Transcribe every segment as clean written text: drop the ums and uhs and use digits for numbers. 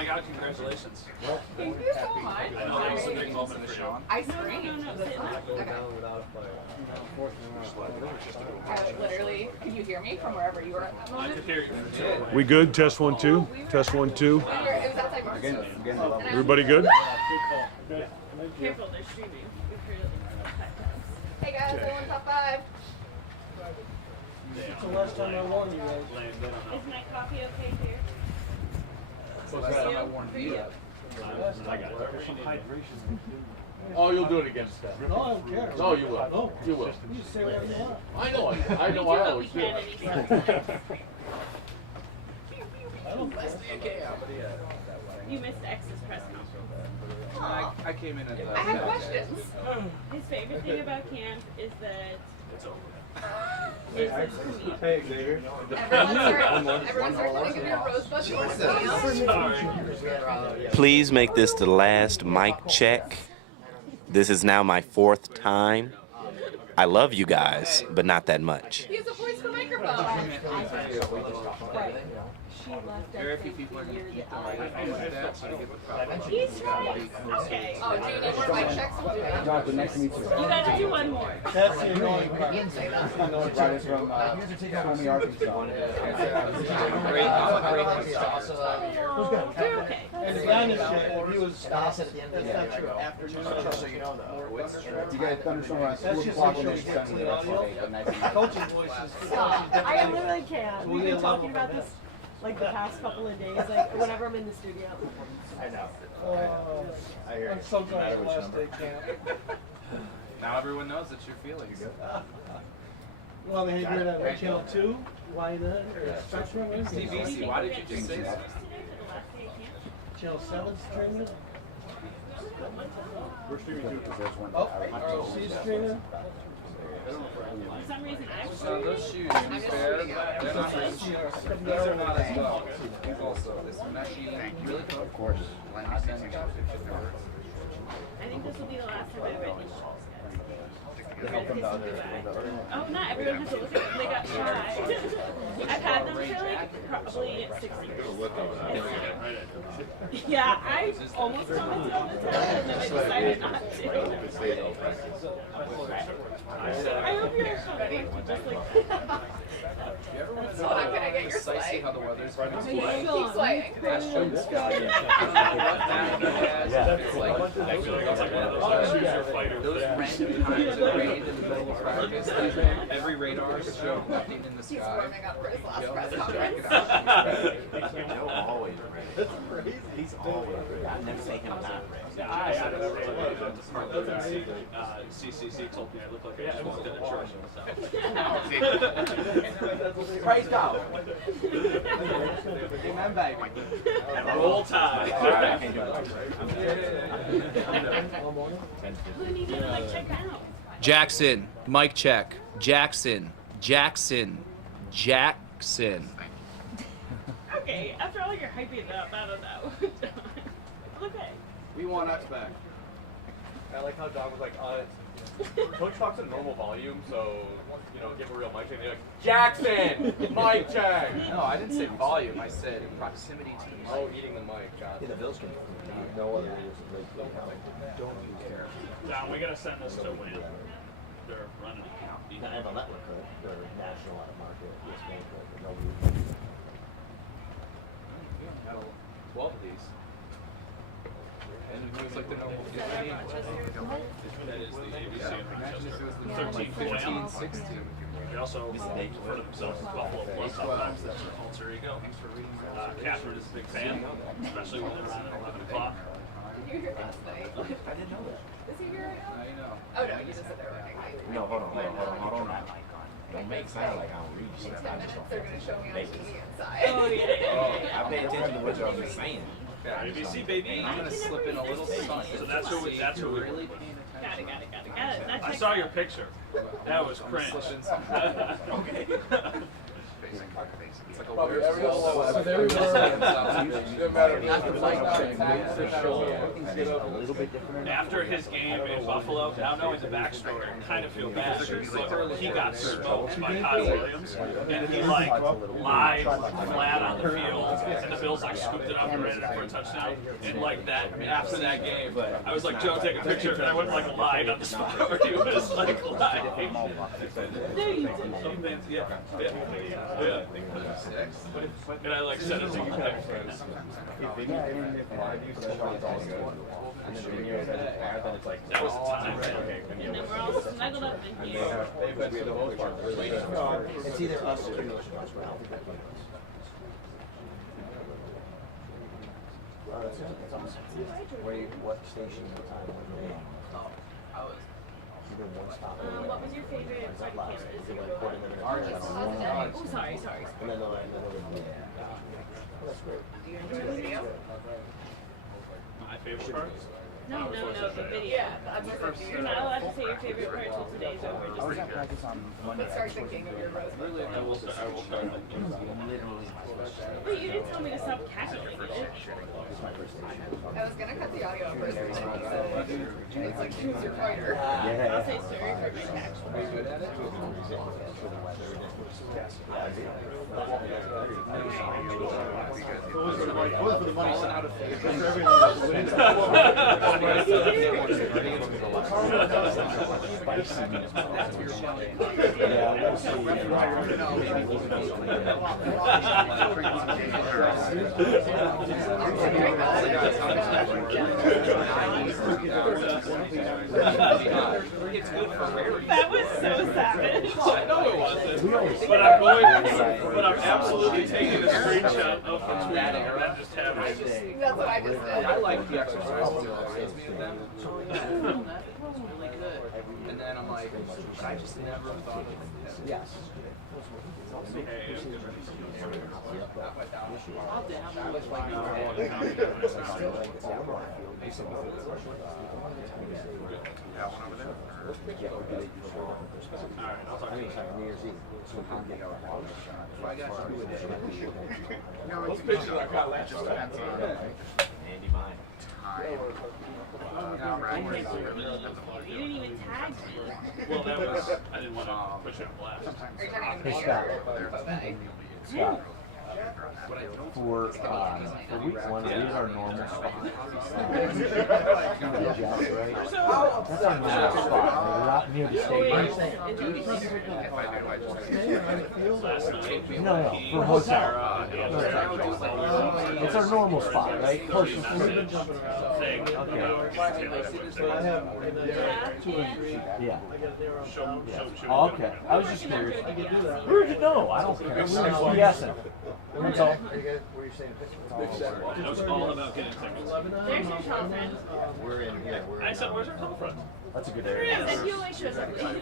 my God, congratulations. Thank you so much. I know that was a big moment for you. I screamed. Literally, can you hear me from wherever you were at that I moment? could hear you. We good? Test 1 2. Test 1 2. It was outside Mark's. Everybody good? Careful, they're streaming. Hey guys, everyone top 5. It's the last time I warned you guys. Is my coffee okay here? Oh, you'll do it again, Steph. No, I don't care. No, you will. No. You will. You just say whatever you want. I know. I know. I always do. I don't care. You missed X's press conference. I came in at I had questions. His favorite thing about camp is that It's over. Hey, Xavier. Everyone start telling me your rosebud. Please make this the last mic check. This is now my 4th time. I love you guys, but not that much. He has a voice for microphone. very few people are going to keep them right after that, so to get the problem. he's trying. Okay. Oh, do you need more mic checks? We'll do it. You gotta do one more. That's the annoying part. Great They're okay. And to be honest, he was. That's not true. Afternoon. You guys thunderstorm around 2 o'clock when they send me the Coaching voices. I literally can't. We've been talking about this like the past couple of days, like whenever I'm in the studio. I know. I hear I'm so glad the last day camp. Now everyone knows that you're feeling good. Well, they had you at Channel 2, why not? Spectrum, TVC, why did you just say that? Channel 7 streaming. We're streaming too because there's one. Oh, ROC streaming. For some reason, I was So those shoes, to be fair, they're not really shoes. These are not as well. These also, this meshy, really cool. Of course. I think this will be the last time I read these shows, guys. Oh, not everyone has to look at them. They got shy. I've had them for like probably 6 years. Yeah, I almost commented on the time and then I decided not to. I hope you're just like. You ever want to So how can I get your precisely sleigh? how the weather's going to be? Keep sweating. Last show this guy. It's like those random times of rain in the middle of practice. Every radar show nothing in the He's sky. warming up for his last press conference. Joe always ready. That's crazy. He's always ready. I never say him not ready. CCC told me I look like I just walked into church. Praise God. Amen, baby. Roll Tide. Who needs to like check out? Jackson, mic check. Jackson. Okay, after all your hyping up, I don't know. Okay. We want X back. I like how Don was like, Coach talks at normal volume, so, you know, give a real mic check. They're like, Jackson! Mic check! No, I didn't say volume. I said proximity to the mic. Oh, eating the mic, gotcha. The Bills can no other reason. Don't care. John, we gotta send this to Win. They're running a count. The network could. They're national out of market. ESPN could. But nobody. We only got 12 of these. And it looks like the normal 15. That is the ABC in Imagine if it was Rochester. the 13, 15, 16. They also refer to themselves as Buffalo Plus sometimes. That's their alter ego. Catherine is a big fan, especially when they're on at 11 o'clock. Did you hear last night? I didn't know that. Is he here right now? I know. Oh no, you just said they were running late. No, hold on. Don't make sound like I don't read. In 10 minutes, they're going to show me on TV inside. Oh, yeah. I pay attention to what y'all be saying. ABC, baby. I'm gonna slip in a little something. So that's who we really paying attention. Got it. I saw your picture. That was I'm gonna cringe. slip in something. Okay. Probably every other So one. there we were. No matter not the mic check, After his game in Buffalo, now knowing the backstory, I kind of feel bad. Look, he got smoked by Kyle Williams, and he like lied flat on the field, and the Bills like scooped it up and ran it for a touchdown. And like that, after that game, I was like, Joe, take a picture, and I went like lied on the spot where he was like lying. Yeah. And I like sent it to you. That was the time. And then we're all snuggled up in here. It's either us or what station at the time? What was your favorite party camp? Oh, sorry. My favorite part? No, the video. Yeah, I'm just like, You're not allowed to say your favorite part until today's over. Just But start thinking of your rose. I will start thinking. Wait, you didn't tell me to stop cackling. I was gonna cut the audio first, but then you said it's like, who's your fighter? I'll say sorry for my cackling. For the money side of things. That was so savage. I know it wasn't, but I'm absolutely taking a screenshot of the tweet and just having it. That's what I just did. I like the exercise. It reminds me of them. Really good. And then I'm like, but I just never thought of it. Yes. Those pictures I got last time. Andy mine. You didn't even tag me. Well, that was, I didn't want to push it on blast. Are you talking Hey, about Scott. Bobet? Scott. For week one, these are normal spots. Right? That's our normal spot. We're not near the stadium. No, for hotel. It's our normal spot, right? Close to We've been jumping around. Okay. I have in the 2 and 3. Yeah. I got there on down. Oh, okay. I was just curious. I can do that. Where'd you know? I don't care. We're BSing. That's all. It was all about getting tickets. There's your tall friend. We're in here. I said, where's our tall friend? That's a good There area. is, and he always shows up late. On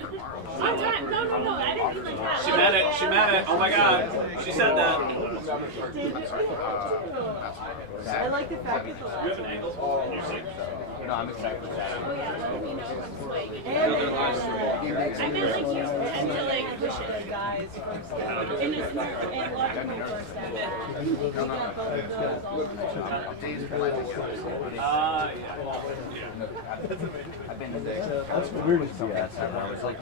time. No, I didn't mean like that. She meant it. She meant it. Oh my God. She said that. I like the fact that the Do you have an angle? Can you see? No, I'm excited for that. Oh yeah, let me know when swing. and I mean, like you tend to like push the it. guys first down. And it's and watch them first down. We got both of those all on the Yeah. I've been to that's the weirdest BS ever. I was like,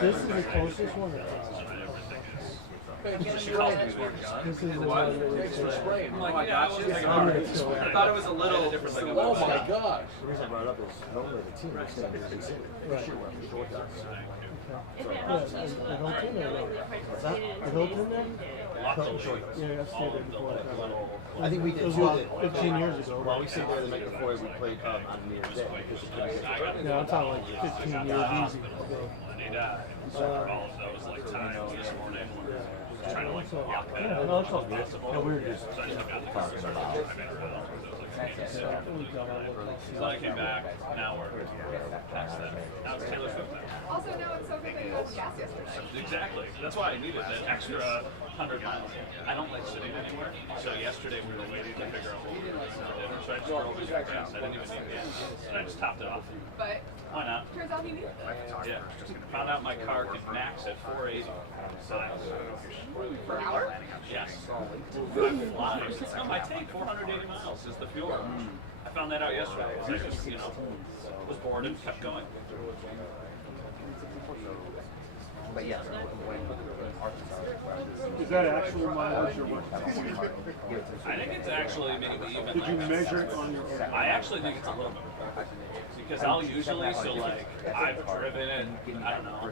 This is the closest one. She calls me Scorpion. This is the one Thanks for spraying. I'm like, yeah, I was taking I'm part. gonna kill I it. thought it was a little different. Like, Oh my gosh. the reason I brought it up is normally the team is staying in the city. Right. Sure, we're short guys. If it helps you unknowingly participate in The Hilton then? Lots of Yeah, I stayed there before. I think we It did was too. about 15 years ago. While we stayed there the night before, we played on New Year's Day because the kids Yeah, I'm talking like 15 years easy. And he died. So for all of those like times this morning, we're trying to like block that out. No, it's all good. No, we were just So I just got the talking about. I made her out. So it was like So then I came back. Now we're past that. Now it's Taylor Swift. Also, no, it's so good that you had gas yesterday. Exactly. That's why I needed that extra 100 miles. I don't like sitting anywhere. So yesterday we were waiting to figure out what we were going to do for dinner. So I just drove as fast. I didn't even need gas. And I just topped it off. But Why not? turns out he needed it. Yeah. Found out my car can max at 480 miles. Per hour? Yes. No, my tank 480 miles is the fuel. I found that out yesterday. I just, was bored and kept going. But yeah, Is that actual mileage or what? I think it's actually maybe even. Did you measure it on your phone? I actually think it's a little bit more. Because I'll usually, I've driven it, I don't know,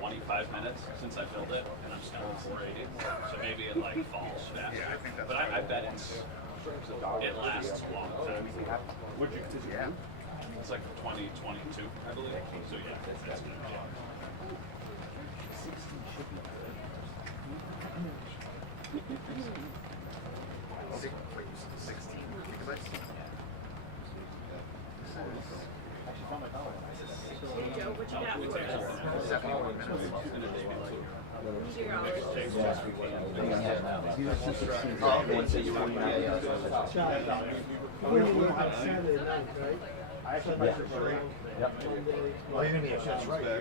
25 minutes since I filled it, and I'm still at 480. So maybe it falls faster. But I bet it lasts a long time. What'd you do? It's like 2022, I believe. So yeah, that's good. Yeah. Hey Joe, what you got for us? Saturday night, right? I actually Sunday yeah. for sure. Yep. Monday. Well, you're gonna be at that's right. Joy.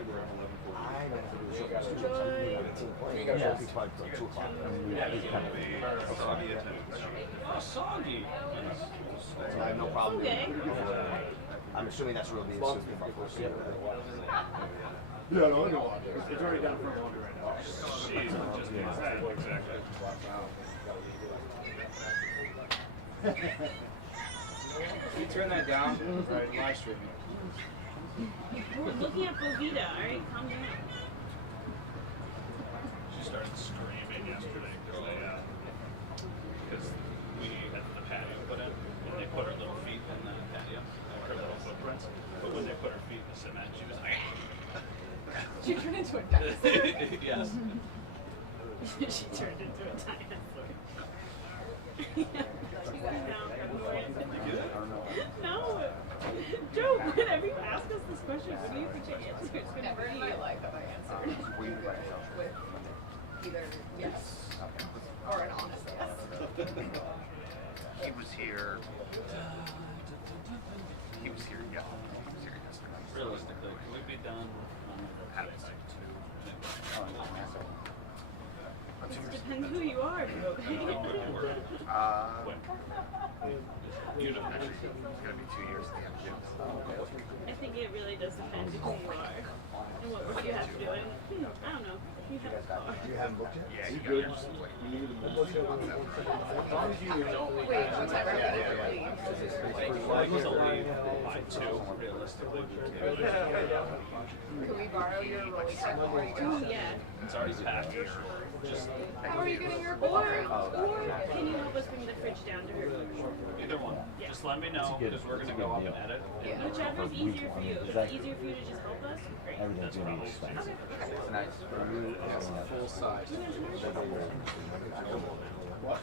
Yeah. 2 o'clock. Oh, soggy. I have no problem. Okay. I'm assuming that's really the excuse for first year. Yeah, no, I know. It's already down for a longer right now. Jeez, just exactly. You turn that down, right? Live streaming. We're looking at Bovita, alright? Calm down. She started screaming yesterday because we had the patio put in, and they put her little feet in the patio, like her little footprints. But when they put her feet in the cement, she was like, She turned into a dinosaur. yes. She turned into a dinosaur. No. Joe, whenever you ask us this question, what do you think your answer is going to Never in my be? life have I answered with either yes or an honest yes. He was here. He was here, yeah. He was here yesterday. Realistically, can we be done on Had it Friday? It depends who you are, bro. You know. Actually, it's gonna be 2 years at the end of June. I think it really does depend who you are and what work you have to do. And I don't know. You have a car. You haven't booked yet? Yeah, you good? Wait, what time are we going to leave? I was a leave by 2, realistically. Can we borrow your rolling truck before you Oh, go? yeah. It's already packed. Just How are you getting your Or board? can you help us bring the fridge down to her? either one. Just let me know because we're gonna go up and edit. Yeah. Whichever is easier for you. If it's easier for you to just help us, great. That's probably expensive. It's nice. Full size.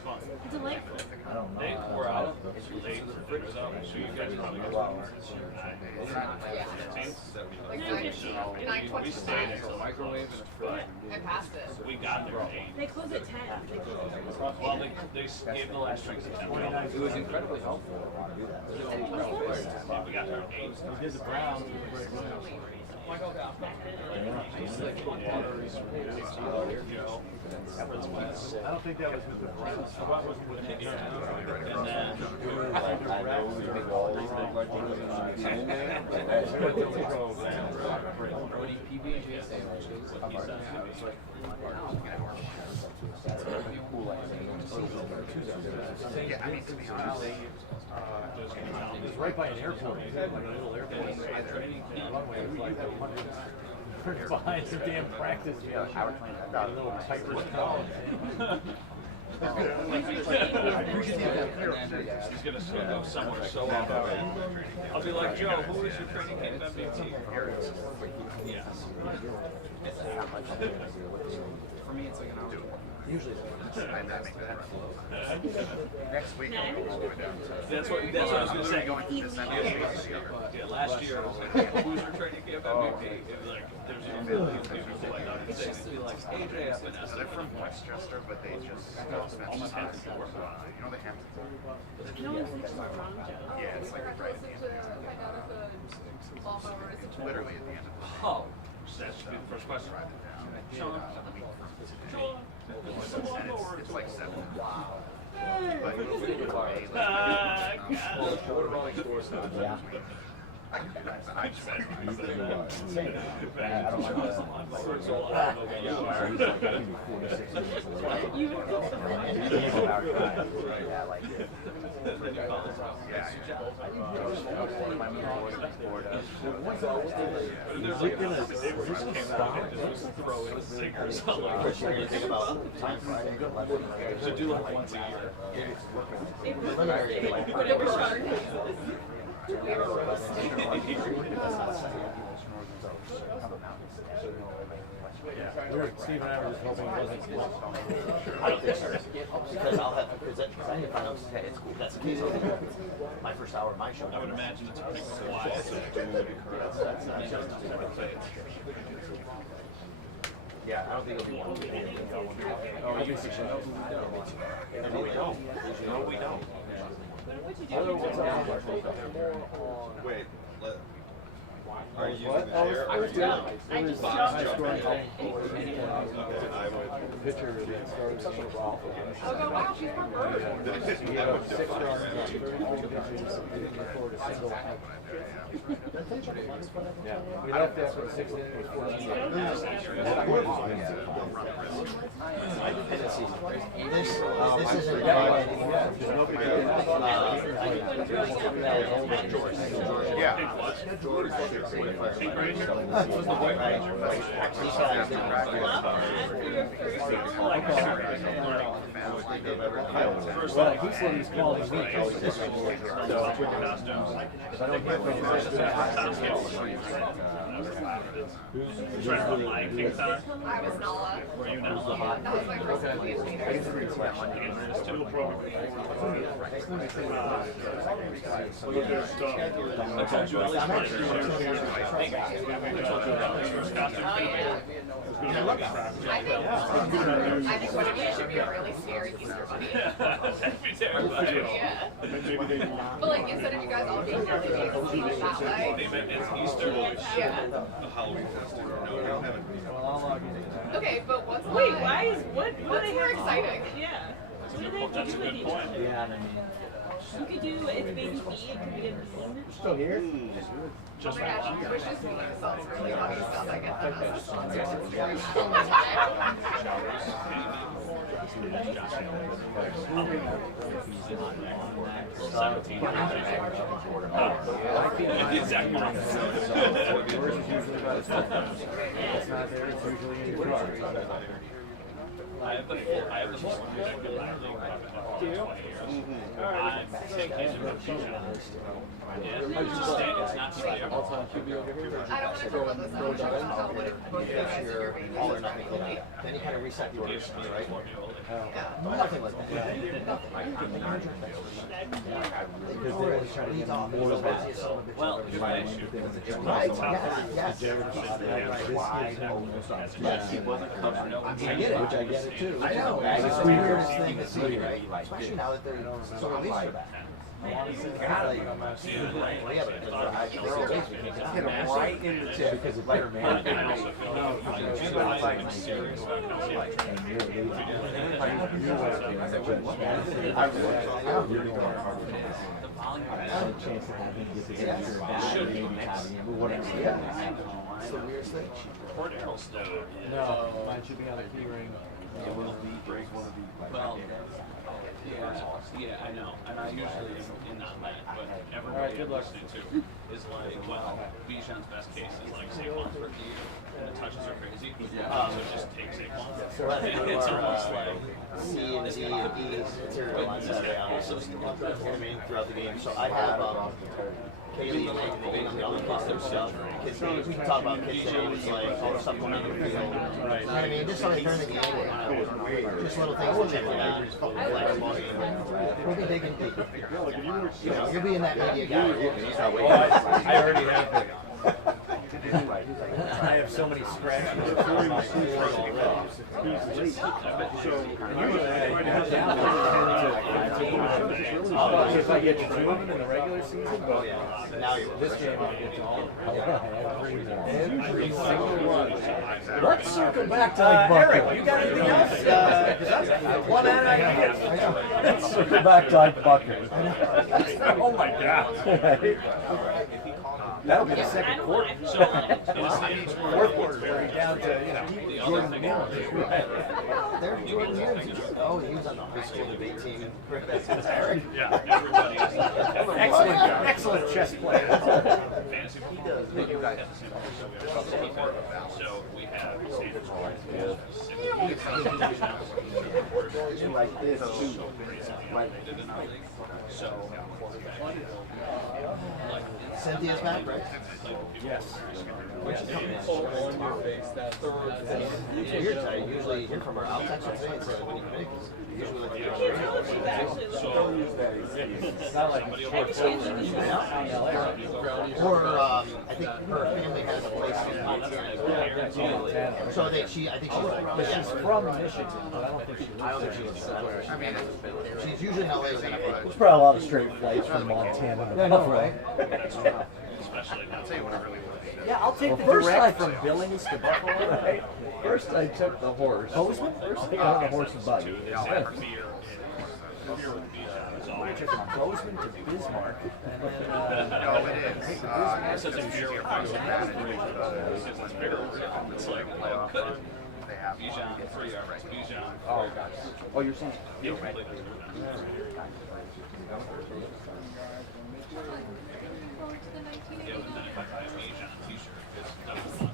Fun. Delightful. I don't know. They were out late for figures out, so you guys probably got Like No, 9:20. We stayed until Microwave and a fridge. I passed it. we got there at 8. They close at 10. They close. Well, they gave the last drinks at 10. It was incredibly helpful. Yeah, we got there at 8. We did the Browns. I don't think that was with the Browns. That was with the And then Brody PB&J sandwiches. Yeah, I mean, to be honest, It was right by an airport. It was like a little airport. Runway. It was like 100 behind some damn practice field. A little Piper's Cove. he's gonna go somewhere so long. I'll be like, Joe, who is your training camp MVP? Yes. For me, it's like an hour. Usually it's I make that run. Next week, Nah, I I'm think going down to. That's what I was gonna say. Going to December. Yeah, last year I was like a loser training camp MVP. It was like there's a million people who like out of state. It'd be like AJ up in So they're from Westchester, but they just spent time to work on, you know, the Hamptons. No one thinks it's wrong, Joe. Yeah, it's like right at the end of the literally at the end of the Oh, that should be the first question. Sean. It's like 7. Wow. God. Yeah. I can do that. I just said To do like once a year. Whatever Sean Steve and I were just hoping it wasn't. I don't think so. Because I'll have, because I didn't find out it's cool. That's the case. My first hour of my show. I would imagine it's pretty quiet. Yeah, I don't think it'll be one. Oh, you should know. No, we don't. No, we don't. What'd you do? Wait, are you using the chair? I just Pitcher that started so well. Oh, wow, she's my bird. He had 6 runs, 33 pitches, didn't record a single hit. Yeah, we left after the 6th inning with 14. This isn't Well, he said he's calling me. So, I don't hear from him. I was Nala. Were you now? That was my first movie theater. I told you at least one year. First costume. Oh, yeah. I think one of you should be a really scary Easter bunny. That'd be terrifying. Yeah. But like instead of you guys all being there, they made it seem like that way. It's Easter. Yeah. The Halloween festival. No, we don't have it. Okay, but what's Wait, why is what? What's more exciting? Yeah. What do they have That's to a do with good each point. other? Yeah, and I mean, You could do it's baby feet. It could be a meme. Still here? Oh my gosh, you wish this movie sounds really funny stuff. I get that. Exactly. I have the full perspective. I don't think I've been there for 20 years. I'm taking it from it's not scary. I don't want to talk about this. I want to talk about what if both of you guys are your babies are really. then you kind of reset the orders, right? Yeah. Nothing like that. Because they always try to get more Well, here's my issue. Right, yes. He wasn't covered up. I get it, which I get it too. I know. It's the weirdest thing to see, right? Especially now that they're so released for that. Well, yeah, but they're always hit them right in the tip because it's better man. I also feel like serious about It's the weirdest thing. Port Errol's though. No, mine should be on the key ring. It will be. Well, yeah, I I know, and I usually am not that, but everybody I'm listening to is like, well, Bijan's best case is like Saquon's rookie year, and the touches are crazy. So just take Saquon. It's almost like C and D and E material on Saturday. So, you know what I mean, throughout the game. So I have Kaylee and the other kids themselves. We can talk about kids names, like all the stuff going on in the field. You know what I mean? Just something during the game. Just little things to check it out. We'll be digging deep. You know, you'll be in that media guy. I already have them. I have so many scratches. If I get you two of them in the regular season, but this game I'll get to all of them. Every single one. Let's circle back to like Eric, you got anything else? One out. Let's circle back to like Buckner. Oh my God. That'll be the second quarter. Fourth quarter, we're down to, Jordan Mills. There's Jordan Mills. Oh, he was on the high school debate team. That's Eric. Yeah, everybody is. Excellent chess player. Fantasy football. You guys have the same. So we have Sanders. Like this, too. So, Cynthia's back, right? Yes. It's weird, I usually hear from her. I'll text her today and say, what do you think? Usually like or I think her family has a place in Montana. So I think she's from Michigan, but I don't think she lives there. She's usually in LA with NFL. There's probably a lot of straight flights from Montana. Yeah, I know, right? Yeah, I'll take the direct from Billings to Buffalo. Right? First, I took the horse. Bozeman? First, I got on the horse and buggy. I took from Bozeman to Bismarck. And then, it's such a beer. It's like, Bijan, 3 yards. Bijan. Oh, gosh. Oh, you're saying? Yeah, Yeah, but then if I buy a Bijan t-shirt, it's double fun.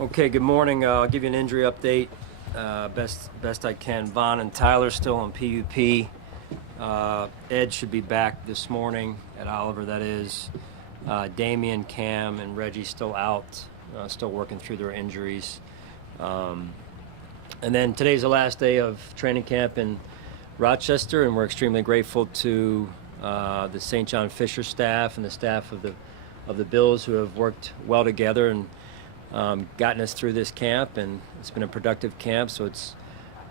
Okay, good morning. I'll give you an injury update best I can. Vaughn and Tyler still on PUP. Ed should be back this morning at Oliver, that is. Damian, Cam, and Reggie still out, still working through their injuries. And then today's the last day of training camp in Rochester, and we're extremely grateful to the St. John Fisher staff and the staff of the Bills who have worked well together and gotten us through this camp, and it's been a productive camp, so it's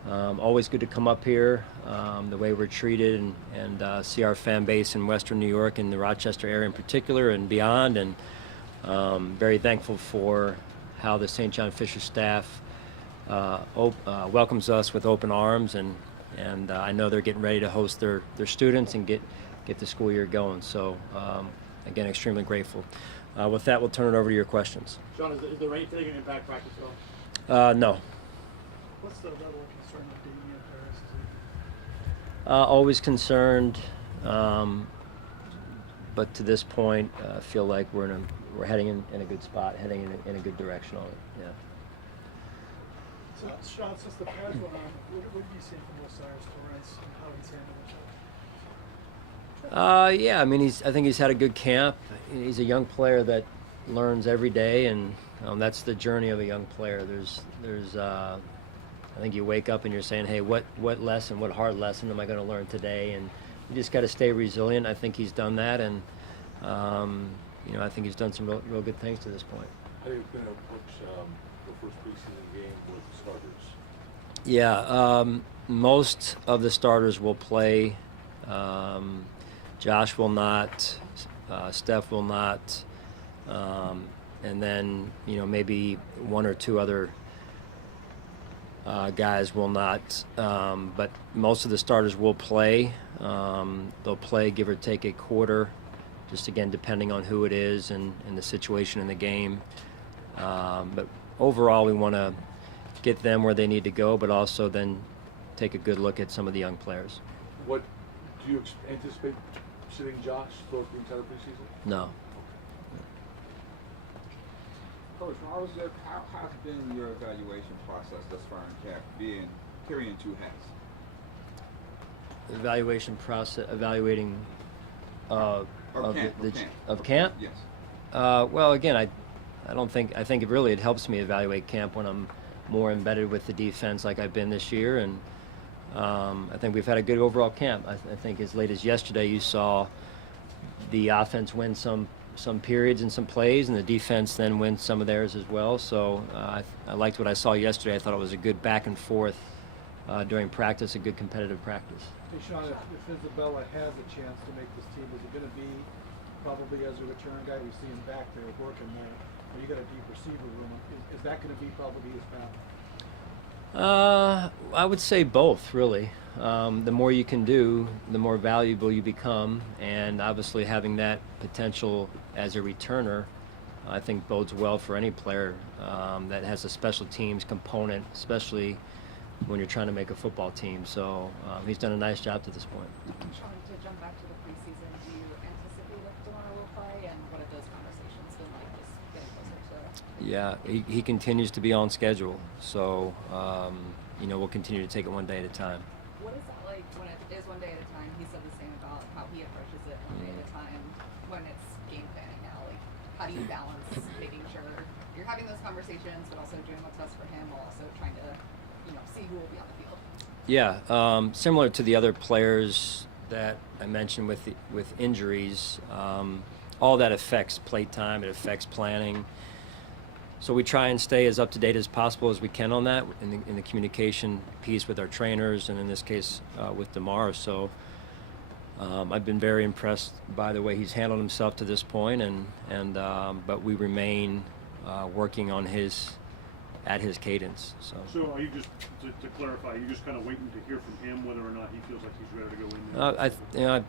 always good to come up here, the way we're treated, and see our fan base in Western New York and the Rochester area in particular and beyond, and very thankful for how the St. John Fisher staff welcomes us with open arms, and I know they're getting ready to host their students and get the school year going, so again, extremely grateful. With that, we'll turn it over to your questions. Sean, is the rain today going to impact practice at all? No. What's the level of concern with being in Paris? Always concerned, but to this point, I feel like we're heading in a good spot, heading in a good direction on it. Yeah. So, Sean, since the pads went on, what have you seen from Osiris Torres and how he's handled himself? Yeah, I mean, I think he's had a good camp. He's a young player that learns every day, and that's the journey of a young player. There's I think you wake up and you're saying, hey, what lesson, what hard lesson am I going to learn today? And you just got to stay resilient. I think he's done that, and I think he's done some real good things to this point. How are you going to approach the first preseason game with the starters? Yeah, most of the starters will play. Josh will not, Steph will not, and then maybe one or two other guys will not, but most of the starters will play. They'll play give or take a quarter just again depending on who it is and the situation in the game. But overall, we want to get them where they need to go, but also then take a good look at some of the young players. What do you anticipate sitting Josh throughout the entire preseason? No. Coach, how has been your evaluation process thus far in camp, carrying two hats? Evaluation process, evaluating of camp. Yes. Well, again, I think it really helps me evaluate camp when I'm more embedded with the defense like I've been this year, and I think we've had a good overall camp. I think as late as yesterday, you saw the offense win some periods and some plays, and the defense then win some of theirs as well. So I liked what I saw yesterday. I thought it was a good back and forth during practice, a good competitive practice. Hey Sean, if Isabella has a chance to make this team, is it going to be probably as a return guy? We see him back there working there. Or you got a deep receiver room. Is that going to be probably his path? I would say both, really. The more you can do, the more valuable you become, and obviously having that potential as a returner, I think bodes well for any player that has a special teams component, especially when you're trying to make a football team. So he's done a nice job to this point. Sean, to jump back to the preseason, do you anticipate if DeMar will play, and what have those conversations been like just getting closer to? Yeah, he continues to be on schedule, so we'll continue to take it one day at a time. What is that like when it is one day at a time? He said the same about how he approaches it one day at a time when it's game planning now. Like, how do you balance making sure you're having those conversations, but also doing what's best for him, while also trying to, see who will be on the field? Yeah, similar to the other players that I mentioned with injuries, all that affects plate time. It affects planning. So we try and stay as up to date as possible as we can on that in the communication piece with our trainers, and in this case with DeMar. So I've been very impressed by the way he's handled himself to this point, but we remain working on at his cadence. So are you just to clarify? You're just kind of waiting to hear from him whether or not he feels like he's ready to go in?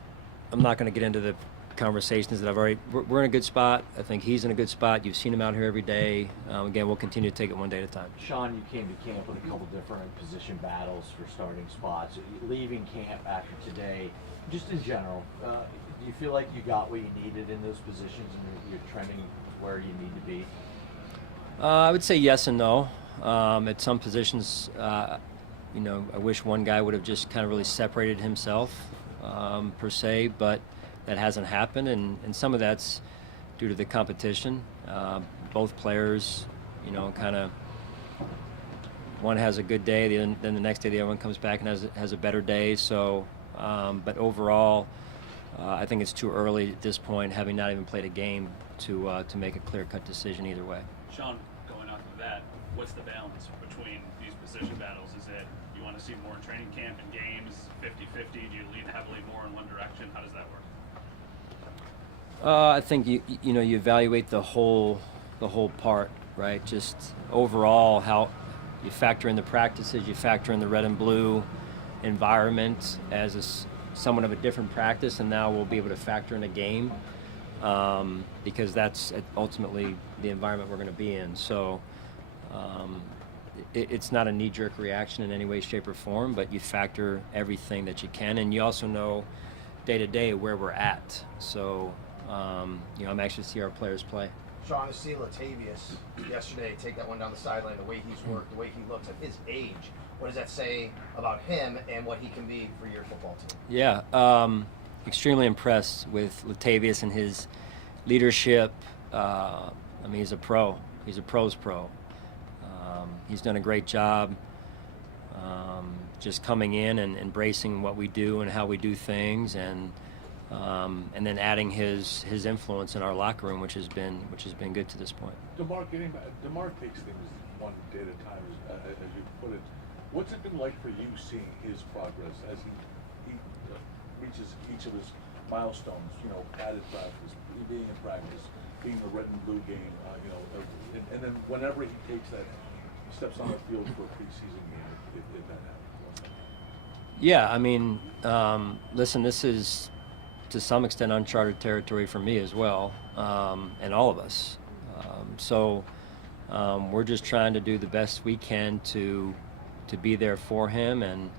I'm not going to get into the conversations that I've already. We're in a good spot. I think he's in a good spot. You've seen him out here every day. Again, we'll continue to take it one day at a time. Sean, you came to camp with a couple different position battles for starting spots. Leaving camp after today, just in general, do you feel like you got what you needed in those positions and you're trending where you need to be? I would say yes and no. At some positions, I wish one guy would have just kind of really separated himself per se, but that hasn't happened, and some of that's due to the competition. Both players, kind of one has a good day, then the next day the other one comes back and has a better day. So, but overall, I think it's too early at this point, having not even played a game, to make a clear-cut decision either way. Sean, going off of that, what's the balance between these position battles? Is it you want to see more in training camp and games, 50-50? Do you lean heavily more in one direction? How does that work? I think you evaluate the whole part, right? Just overall how you factor in the practices, you factor in the red and blue environment as somewhat of a different practice, and now we'll be able to factor in a game because that's ultimately the environment we're going to be in. So it's not a knee-jerk reaction in any way, shape, or form, but you factor everything that you can, and you also know day to day where we're at. So I'm anxious to see our players play. Sean, to see Latavius yesterday take that one down the sideline, the way he's worked, the way he looks at his age, what does that say about him and what he can be for your football team? Yeah, extremely impressed with Latavius and his leadership. He's a pro. He's a pro's pro. He's done a great job just coming in and embracing what we do and how we do things, and then adding his influence in our locker room, which has been good to this point. DeMar takes things one day at a time, as you put it. What's it been like for you seeing his progress as he reaches each of his milestones? Added practice, being in practice, being the red and blue game, and then whenever he takes that, steps on the field for a preseason game, if that happens. Yeah, listen, this is to some extent uncharted territory for me as well, and all of us. So we're just trying to do the best we can to be there for him. And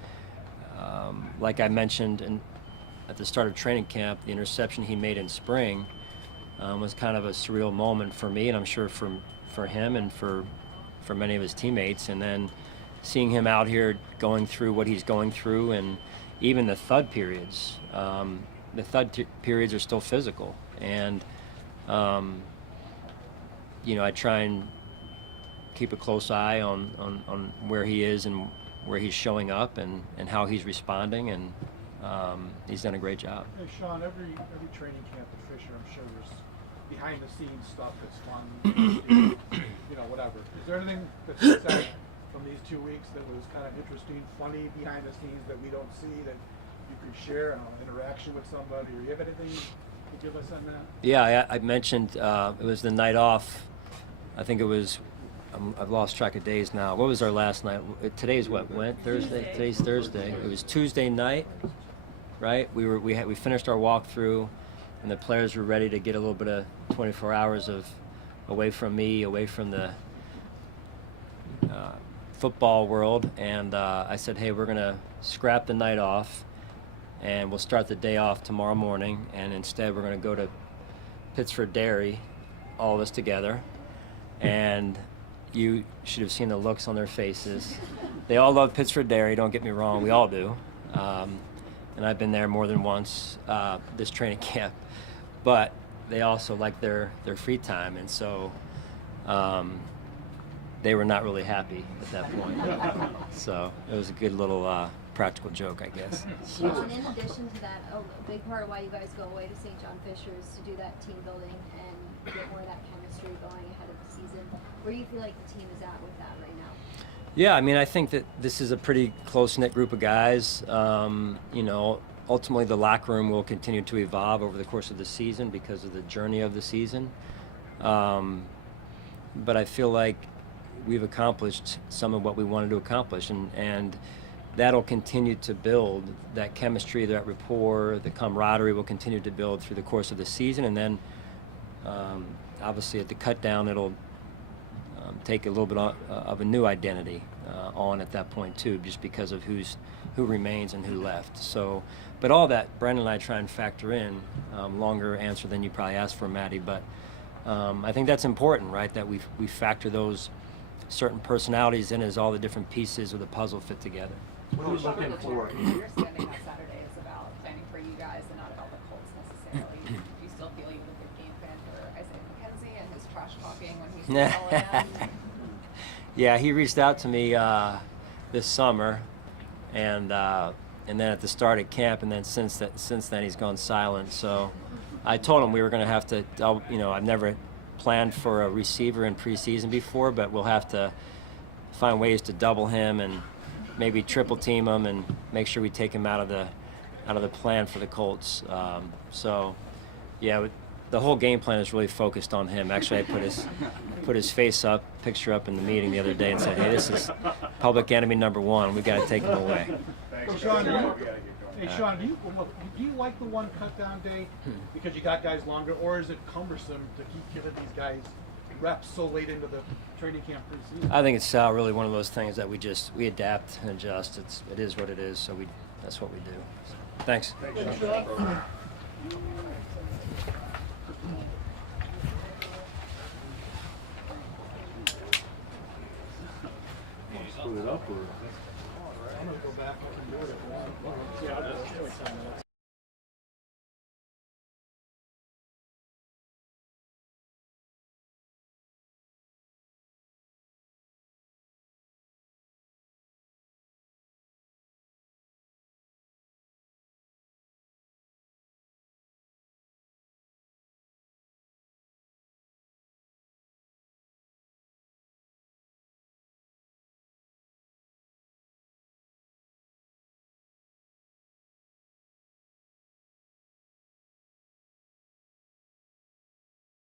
like I mentioned at the start of training camp, the interception he made in spring was kind of a surreal moment for me, and I'm sure for him and for many of his teammates. And then seeing him out here going through what he's going through, and even the thud periods. The thud periods are still physical, and I try and keep a close eye on where he is and where he's showing up and how he's responding, and he's done a great job. Hey Sean, every training camp at Fisher, I'm sure there's behind the scenes stuff that's fun, whatever. Is there anything that sticks out from these 2 weeks that was kind of interesting, funny behind the scenes that we don't see that you could share, interaction with somebody, or you have anything you could give us on that? Yeah, I mentioned it was the night off. I think it was, I've lost track of days now. What was our last night? Today's what, Thursday? Today's Thursday. It was Tuesday night, right? We finished our walkthrough, and the players were ready to get a little bit of 24 hours of away from me, away from the football world. And I said, hey, we're gonna scrap the night off, and we'll start the day off tomorrow morning, and instead we're going to go to Pittsford Dairy, all of us together. And you should have seen the looks on their faces. They all love Pittsford Dairy, don't get me wrong, we all do. And I've been there more than once this training camp. But they also like their free time, and so they were not really happy at that point. So it was a good little practical joke, I guess. Sean, in addition to that, a big part of why you guys go away to St. John Fisher is to do that team building and get more of that chemistry going ahead of the season. Where do you feel like the team is at with that right now? Yeah, I mean, I think that this is a pretty close-knit group of guys. Ultimately the locker room will continue to evolve over the course of the season because of the journey of the season. But I feel like we've accomplished some of what we wanted to accomplish, and that'll continue to build. That chemistry, that rapport, the camaraderie will continue to build through the course of the season. And then obviously at the cut down, it'll take a little bit of a new identity on at that point too, just because of who remains and who left. So, but all that Brandon and I try and factor in. Longer answer than you probably asked for, Maddie, but I think that's important, right? That we factor those certain personalities in as all the different pieces of the puzzle fit together. What are you looking for? Your standing on Saturday is about planning for you guys and not about the Colts necessarily. Do you still feel you have a good game plan for Isaiah McKenzie and his trash talking when he's calling in? Yeah, he reached out to me this summer, and then at the start of camp, and then since then he's gone silent. So I told him we were going to have to. I've never planned for a receiver in preseason before, but we'll have to find ways to double him and maybe triple team him and make sure we take him out of the plan for the Colts. So yeah, the whole game plan is really focused on him. Actually, I put his picture up in the meeting the other day and said, hey, this is public enemy number one. We've got to take him away. So Sean, do you like the one cut down day because you got guys longer, or is it cumbersome to keep giving these guys reps so late into the training camp preseason? I think it's really one of those things that we adapt and adjust. It is what it is, so that's what we do. So, thanks. Put it up, or I'm gonna go back and do it if you want. Yeah, I'll just